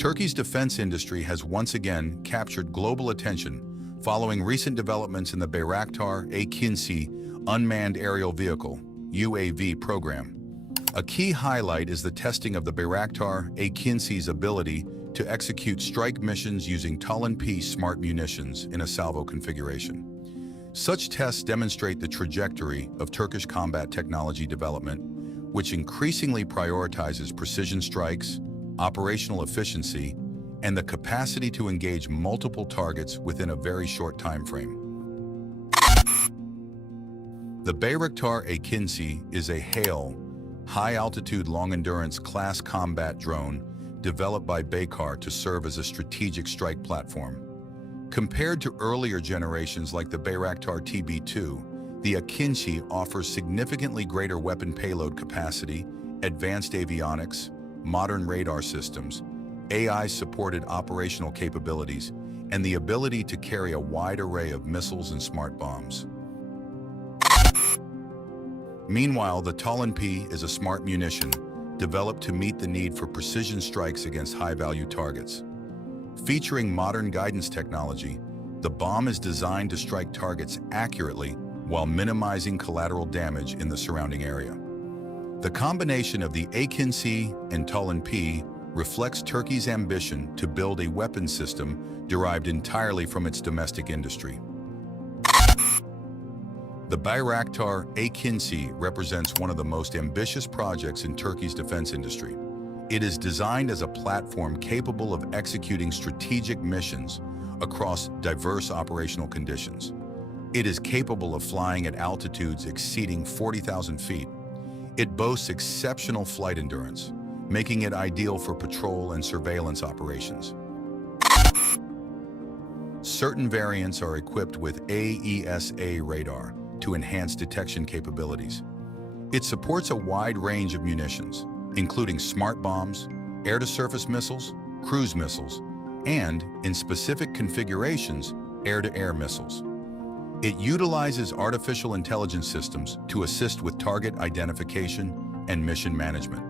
Turkey's defense industry has once again captured global attention following recent developments in the Bayraktar AKINCI unmanned aerial vehicle (UAV) program. A key highlight is the testing of the Bayraktar AKINCI's ability to execute strike missions using TOLUN-P smart munitions in a salvo configuration. Such tests demonstrate the trajectory of Turkish combat technology development, which increasingly prioritizes precision strikes, operational efficiency, and the capacity to engage multiple targets within a very short time frame. The Bayraktar AKINCI is a HALE, high-altitude long-endurance class combat drone developed by Baykar to serve as a strategic strike platform. Compared to earlier generations like the Bayraktar TB2, the AKINCI offers significantly greater weapon payload capacity, advanced avionics, modern radar systems, AI-supported operational capabilities, and the ability to carry a wide array of missiles and smart bombs. Meanwhile, the TOLUN-P is a smart munition developed to meet the need for precision strikes against high-value targets. Featuring modern guidance technology, the bomb is designed to strike targets accurately while minimizing collateral damage in the surrounding area. The combination of the AKINCI and TOLUN-P reflects Turkey's ambition to build a weapons system derived entirely from its domestic industry. The Bayraktar AKINCI represents one of the most ambitious projects in Turkey's defense industry. It is designed as a platform capable of executing strategic missions across diverse operational conditions. It is capable of flying at altitudes exceeding 40,000 feet. It boasts exceptional flight endurance, making it ideal for patrol and surveillance operations. Certain variants are equipped with AESA radar to enhance detection capabilities. It supports a wide range of munitions, including smart bombs, air-to-surface missiles, cruise missiles, and, in specific configurations, air-to-air missiles. It utilizes artificial intelligence systems to assist with target identification and mission management.